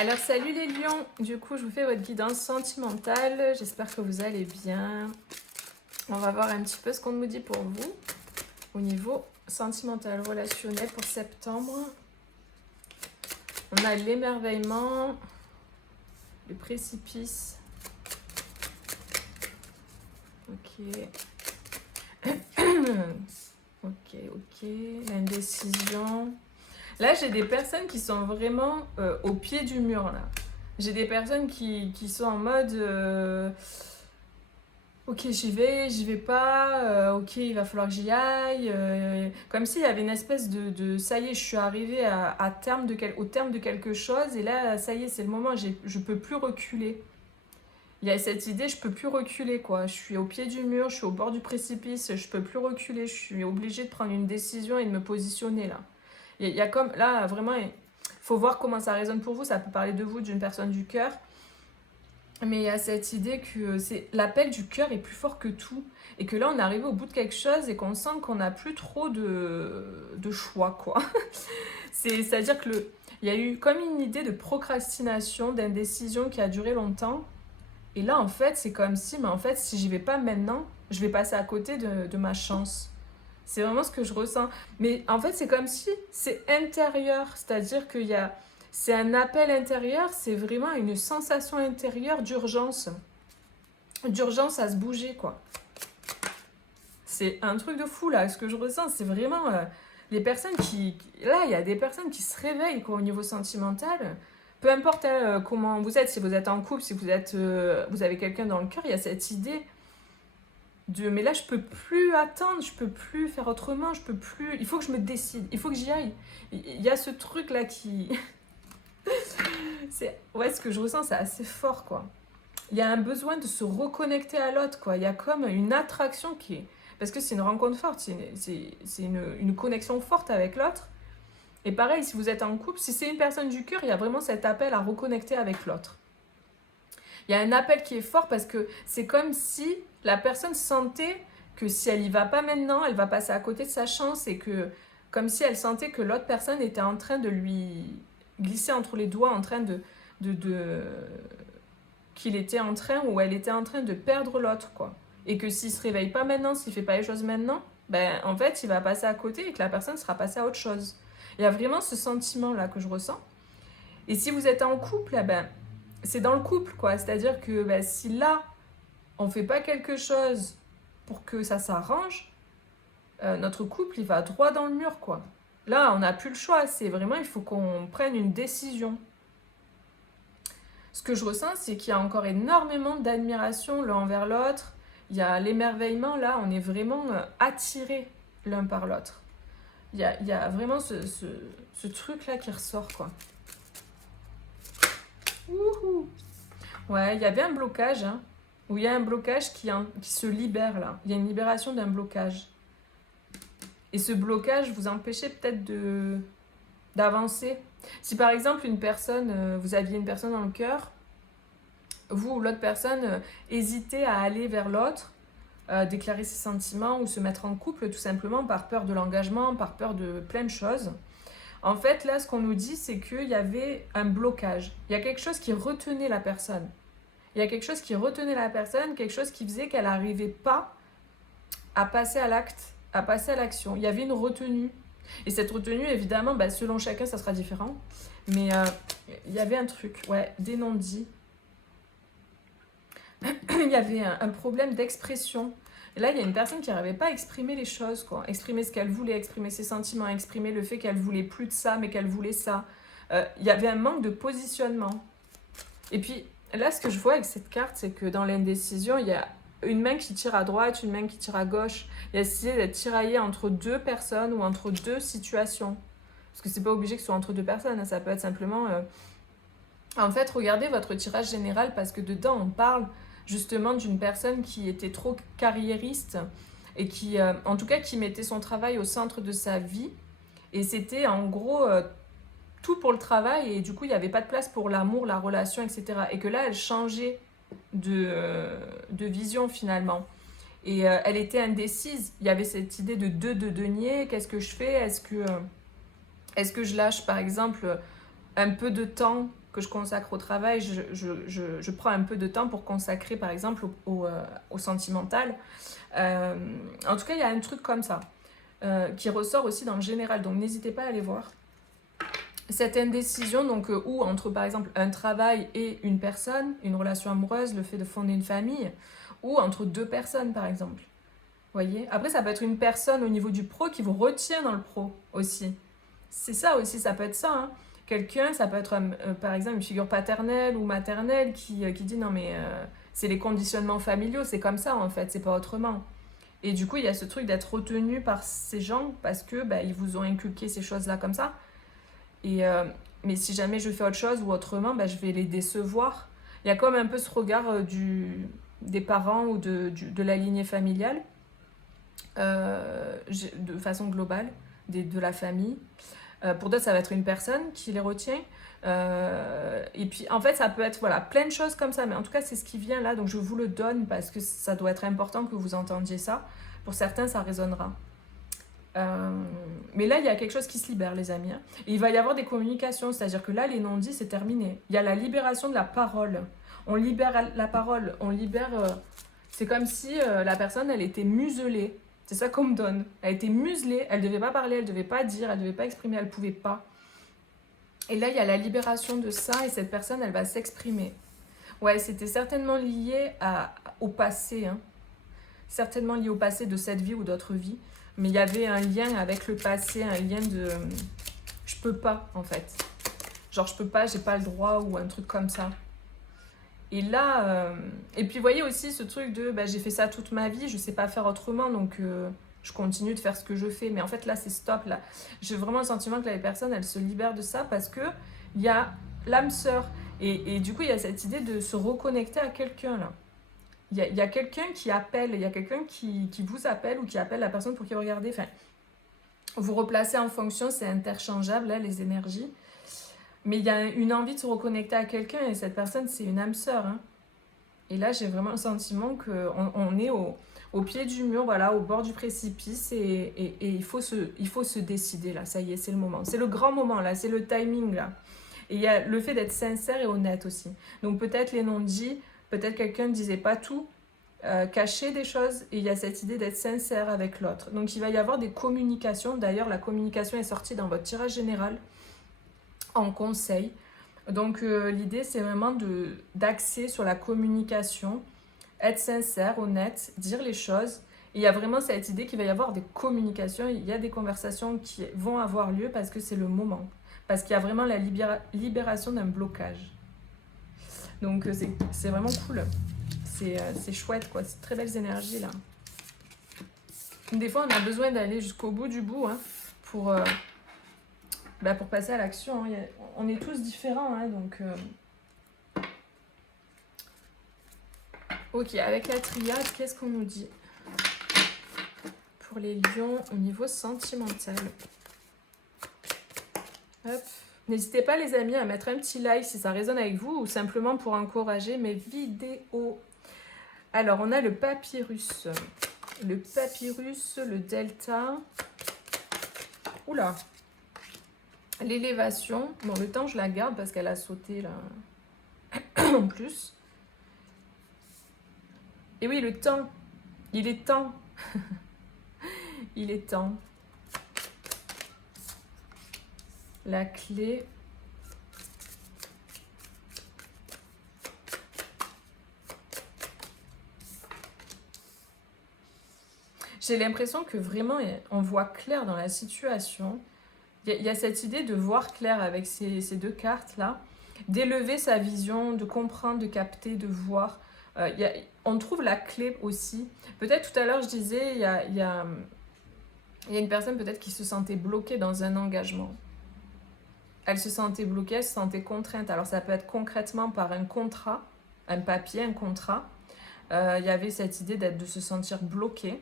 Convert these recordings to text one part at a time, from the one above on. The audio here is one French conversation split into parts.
Alors salut les lions, du coup je vous fais votre guidance sentimentale, j'espère que vous allez bien. On va voir un petit peu ce qu'on nous dit pour vous au niveau sentimental, relationnel pour septembre. On a l'émerveillement, le précipice. Ok. ok, l'indécision. Là, j'ai des personnes qui sont vraiment au pied du mur, là. J'ai des personnes qui sont en mode ok, j'y vais pas, ok, il va falloir que j'y aille. Comme s'il y avait une espèce de ça y est, je suis arrivée au terme de quelque chose, et là, ça y est, c'est le moment, je peux plus reculer. Il y a cette idée, je peux plus reculer, quoi. Je suis au pied du mur, je suis au bord du précipice, je peux plus reculer, je suis obligée de prendre une décision et de me positionner, là. Il y a comme, là, vraiment, il faut voir comment ça résonne pour vous. Ça peut parler de vous, d'une personne du cœur. Mais il y a cette idée que l'appel du cœur est plus fort que tout. Et que là, on est arrivé au bout de quelque chose et qu'on sent qu'on n'a plus trop de choix, quoi. C'est-à-dire que il y a eu comme une idée de procrastination, d'indécision qui a duré longtemps. Et là, en fait, c'est comme si, mais en fait, si j'y vais pas maintenant, je vais passer à côté de ma chance. C'est vraiment ce que je ressens. Mais en fait, c'est comme si c'est intérieur. C'est-à-dire c'est un appel intérieur, c'est vraiment une sensation intérieure d'urgence. D'urgence à se bouger, quoi. C'est un truc de fou, là. Ce que je ressens, c'est vraiment les personnes Là, il y a des personnes qui se réveillent, quoi, au niveau sentimental. Peu importe comment vous êtes, si vous êtes en couple, si vous avez quelqu'un dans le cœur, il y a cette idée mais là je peux plus attendre, je peux plus faire autrement, je peux plus, il faut que je me décide, il faut que j'y aille. Il y a ce truc là qui ce que je ressens, c'est assez fort, quoi. Il y a un besoin de se reconnecter à l'autre, quoi. Il y a comme une attraction qui est, parce que c'est une rencontre forte, c'est une connexion forte avec l'autre. Et pareil, si vous êtes en couple, si c'est une personne du cœur, il y a vraiment cet appel à reconnecter avec l'autre. Il y a un appel qui est fort parce que c'est comme si la personne sentait que si elle y va pas maintenant, elle va passer à côté de sa chance, et que comme si elle sentait que l'autre personne était en train de lui glisser entre les doigts, en train qu'il était en train, ou elle était en train de perdre l'autre, quoi. Et que s'il se réveille pas maintenant, s'il fait pas les choses maintenant, ben en fait il va passer à côté et que la personne sera passée à autre chose. Il y a vraiment ce sentiment là que je ressens. Et si vous êtes en couple, ben c'est dans le couple, quoi. C'est-à-dire que si là, on fait pas quelque chose pour que ça s'arrange, notre couple, il va droit dans le mur, quoi. Là, on n'a plus le choix. C'est vraiment, il faut qu'on prenne une décision. Ce que je ressens, c'est qu'il y a encore énormément d'admiration l'un envers l'autre. Il y a l'émerveillement, là, on est vraiment attirés l'un par l'autre. Il y a vraiment ce truc-là qui ressort, quoi. Wouhou! Ouais, il y avait un blocage, hein, où il y a un blocage qui se libère, là. Il y a une libération d'un blocage. Et ce blocage vous empêchez peut-être d'avancer. Si par exemple vous aviez une personne dans le cœur, vous ou l'autre personne hésitez à aller vers l'autre, déclarer ses sentiments ou se mettre en couple tout simplement par peur de l'engagement, par peur de plein de choses. En fait, là, ce qu'on nous dit, c'est qu'il y avait un blocage. Il y a quelque chose qui retenait la personne. Il y a quelque chose qui retenait la personne, quelque chose qui faisait qu'elle n'arrivait pas à passer à l'acte, à passer à l'action. Il y avait une retenue. Et cette retenue, évidemment, selon chacun, ça sera différent. Mais il y avait un truc, ouais, des non-dits. Il y avait un problème d'expression. Et là, il y a une personne qui n'arrivait pas à exprimer les choses, quoi. Exprimer ce qu'elle voulait, exprimer ses sentiments, exprimer le fait qu'elle voulait plus de ça, mais qu'elle voulait ça. Il y avait un manque de positionnement. Et puis, là, ce que je vois avec cette carte, c'est que dans l'indécision, il y a une main qui tire à droite, une main qui tire à gauche. Il y a cette idée d'être tiraillé entre deux personnes ou entre deux situations. Parce que c'est pas obligé que ce soit entre deux personnes, hein. Ça peut être simplement... En fait, regardez votre tirage général, parce que dedans, on parle justement d'une personne qui était trop carriériste et qui, en tout cas, qui mettait son travail au centre de sa vie. Et c'était en gros tout pour le travail, et du coup, il n'y avait pas de place pour l'amour, la relation, etc. Et que là, elle changeait de vision finalement. Et elle était indécise. Il y avait cette idée de denier. Qu'est-ce que je fais ? Est-ce que je lâche, par exemple, un peu de temps que je consacre au travail, je prends un peu de temps pour consacrer, par exemple, au sentimental. En tout cas, il y a un truc comme ça qui ressort aussi dans le général, donc n'hésitez pas à aller voir. Cette indécision, donc, où entre, par exemple, un travail et une personne, une relation amoureuse, le fait de fonder une famille, ou entre deux personnes, par exemple. Voyez. Après, ça peut être une personne au niveau du pro qui vous retient dans le pro aussi. C'est ça aussi, ça peut être ça. Hein. Quelqu'un, ça peut être par exemple une figure paternelle ou maternelle qui dit non mais c'est les conditionnements familiaux, c'est comme ça en fait, c'est pas autrement. Et du coup, il y a ce truc d'être retenu par ces gens parce que ils vous ont inculqué ces choses-là comme ça. Et, mais si jamais je fais autre chose ou autrement, je vais les décevoir. Il y a comme un peu ce regard des parents ou de la lignée familiale de façon globale, de la famille. Pour d'autres, ça va être une personne qui les retient. Et puis, en fait, ça peut être voilà, plein de choses comme ça. Mais en tout cas, c'est ce qui vient là. Donc, je vous le donne parce que ça doit être important que vous entendiez ça. Pour certains, ça résonnera. Mais là, il y a quelque chose qui se libère, les amis. Hein. Et il va y avoir des communications. C'est-à-dire que là, les non-dits, c'est terminé. Il y a la libération de la parole. On libère la parole. On libère... c'est comme si la personne, elle était muselée. C'est ça qu'on me donne. Elle était muselée, elle ne devait pas parler, elle ne devait pas dire, elle ne devait pas exprimer, elle ne pouvait pas. Et là, il y a la libération de ça et cette personne, elle va s'exprimer. Ouais, c'était certainement lié au passé. Hein. Certainement lié au passé de cette vie ou d'autres vies. Mais il y avait un lien avec le passé, un lien de... je peux pas, en fait. Genre, je peux pas, j'ai pas le droit ou un truc comme ça. Et là, et puis vous voyez aussi ce truc de j'ai fait ça toute ma vie, je sais pas faire autrement, donc je continue de faire ce que je fais. Mais en fait là c'est stop, là. J'ai vraiment le sentiment que les personnes elles se libèrent de ça parce que il y a l'âme sœur. Et du coup il y a cette idée de se reconnecter à quelqu'un là. Il y a quelqu'un qui appelle, il y a quelqu'un qui vous appelle ou qui appelle la personne pour qui vous regardez. Enfin, vous replacez en fonction, c'est interchangeable là les énergies. Mais il y a une envie de se reconnecter à quelqu'un et cette personne, c'est une âme sœur. Hein. Et là, j'ai vraiment le sentiment qu'on est au pied du mur, voilà, au bord du précipice et il faut se décider là, ça y est, c'est le moment. C'est le grand moment là, c'est le timing là. Et il y a le fait d'être sincère et honnête aussi. Donc peut-être les non-dits, peut-être quelqu'un ne disait pas tout, cacher des choses et il y a cette idée d'être sincère avec l'autre. Donc il va y avoir des communications. D'ailleurs, la communication est sortie dans votre tirage général. En conseil. Donc l'idée c'est vraiment d'axer sur la communication, être sincère, honnête, dire les choses. Et il y a vraiment cette idée qu'il va y avoir des communications, il y a des conversations qui vont avoir lieu parce que c'est le moment. Parce qu'il y a vraiment la libération d'un blocage. Donc c'est vraiment cool. C'est chouette quoi, c'est très belles énergies là. Des fois on a besoin d'aller jusqu'au bout du bout hein, pour passer à l'action. Hein. On est tous différents, hein, donc... Ok, avec la triade, qu'est-ce qu'on nous dit pour les lions au niveau sentimental? Hop. N'hésitez pas les amis à mettre un petit like si ça résonne avec vous ou simplement pour encourager mes vidéos. Alors, on a le papyrus. Le papyrus, le delta. Oula! L'élévation, bon le temps je la garde parce qu'elle a sauté là en plus. Et oui le temps, il est temps. Il est temps. La clé. J'ai l'impression que vraiment on voit clair dans la situation. Il y a cette idée de voir clair avec ces deux cartes-là, d'élever sa vision, de comprendre, de capter, de voir. On trouve la clé aussi. Peut-être tout à l'heure, je disais, il y a une personne peut-être qui se sentait bloquée dans un engagement. Elle se sentait bloquée, elle se sentait contrainte. Alors ça peut être concrètement par un contrat, un papier, un contrat. Il y avait cette idée de se sentir bloqué.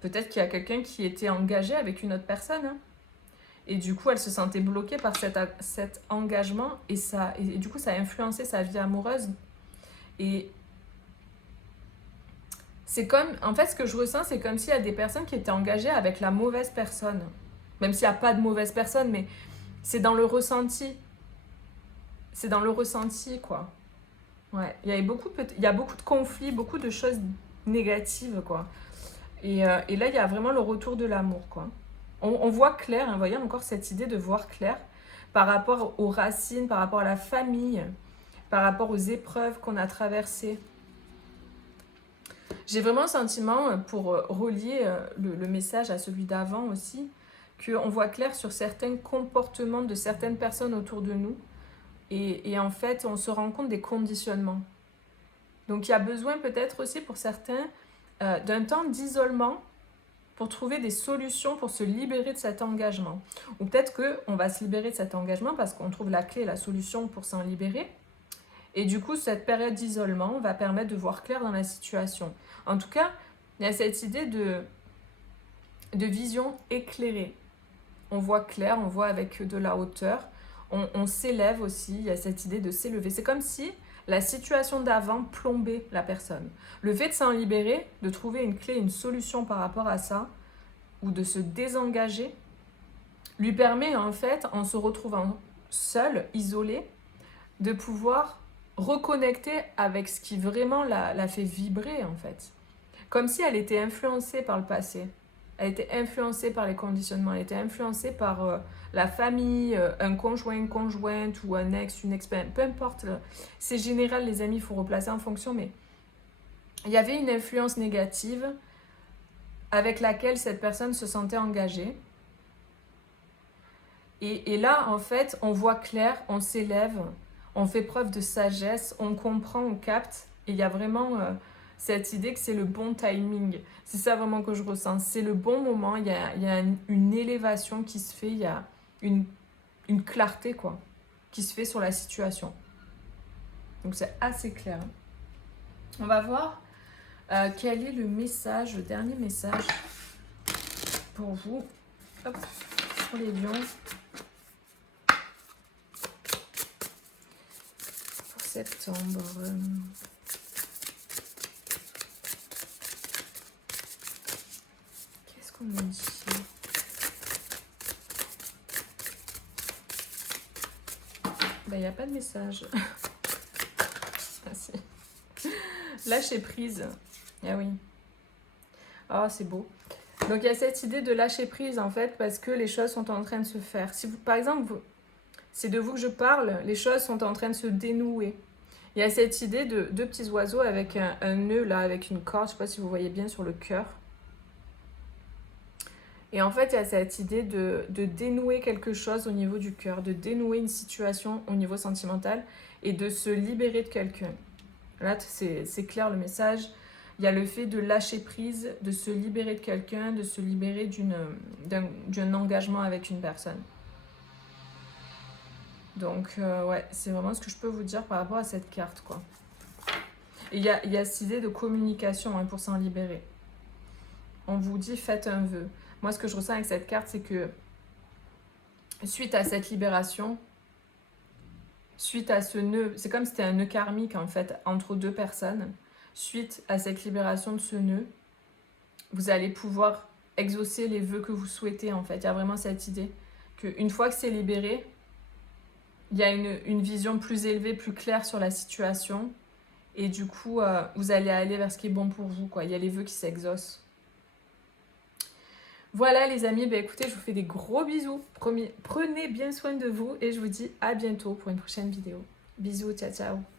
Peut-être qu'il y a quelqu'un qui était engagé avec une autre personne hein. Et du coup elle se sentait bloquée par cet engagement et du coup ça a influencé sa vie amoureuse et c'est comme en fait ce que je ressens c'est comme s'il y a des personnes qui étaient engagées avec la mauvaise personne même s'il n'y a pas de mauvaise personne mais c'est dans le ressenti. C'est dans le ressenti, quoi. Ouais, il y a beaucoup de conflits, beaucoup de choses négatives, quoi. Et là, il y a vraiment le retour de l'amour, quoi. On voit clair, hein, vous voyez encore cette idée de voir clair par rapport aux racines, par rapport à la famille, par rapport aux épreuves qu'on a traversées. J'ai vraiment le sentiment, pour relier le message à celui d'avant aussi, qu'on voit clair sur certains comportements de certaines personnes autour de nous. Et en fait, on se rend compte des conditionnements. Donc il y a besoin peut-être aussi pour certains d'un temps d'isolement pour trouver des solutions pour se libérer de cet engagement. Ou peut-être qu'on va se libérer de cet engagement parce qu'on trouve la clé, la solution pour s'en libérer. Et du coup, cette période d'isolement va permettre de voir clair dans la situation. En tout cas, il y a cette idée de vision éclairée. On voit clair, on voit avec de la hauteur. On s'élève aussi, il y a cette idée de s'élever. C'est comme si la situation d'avant plombait la personne. Le fait de s'en libérer, de trouver une clé, une solution par rapport à ça, ou de se désengager, lui permet en fait, en se retrouvant seul, isolé, de pouvoir reconnecter avec ce qui vraiment la fait vibrer en fait. Comme si elle était influencée par le passé. Elle était influencée par les conditionnements, elle était influencée par la famille, un conjoint, une conjointe ou un ex, une ex, peu importe. C'est général, les amis, il faut replacer en fonction, mais il y avait une influence négative avec laquelle cette personne se sentait engagée. Et là, en fait, on voit clair, on s'élève, on fait preuve de sagesse, on comprend, on capte. Et il y a vraiment cette idée que c'est le bon timing. C'est ça vraiment que je ressens. C'est le bon moment, il y a une élévation qui se fait, il y a une clarté, quoi, qui se fait sur la situation. Donc c'est assez clair. On va voir quel est le message, le dernier message pour vous. Hop, pour les lions. Pour septembre. Qu'est-ce qu'on me dit ? Ben, il n'y a pas de message. Ah, si. Lâcher prise. Ah oui. Ah, c'est beau. Donc, il y a cette idée de lâcher prise, en fait, parce que les choses sont en train de se faire. Si vous, par exemple, c'est de vous que je parle, les choses sont en train de se dénouer. Il y a cette idée de deux petits oiseaux avec un nœud, là, avec une corde, je ne sais pas si vous voyez bien, sur le cœur. Et en fait, il y a cette idée de dénouer quelque chose au niveau du cœur, de dénouer une situation au niveau sentimental et de se libérer de quelqu'un. Là, c'est clair le message. Il y a le fait de lâcher prise, de se libérer de quelqu'un, de se libérer d'un engagement avec une personne. Donc, ouais, c'est vraiment ce que je peux vous dire par rapport à cette carte, quoi. Et il y a cette idée de communication, hein, pour s'en libérer. On vous dit, faites un vœu. Moi, ce que je ressens avec cette carte, c'est que suite à cette libération, suite à ce nœud, c'est comme si c'était un nœud karmique, en fait, entre deux personnes. Suite à cette libération de ce nœud, vous allez pouvoir exaucer les vœux que vous souhaitez, en fait. Il y a vraiment cette idée qu'une fois que c'est libéré, il y a une vision plus élevée, plus claire sur la situation. Et du coup, vous allez aller vers ce qui est bon pour vous, quoi. Il y a les vœux qui s'exaucent. Voilà les amis, bah écoutez, je vous fais des gros bisous. Prenez bien soin de vous et je vous dis à bientôt pour une prochaine vidéo. Bisous, ciao ciao.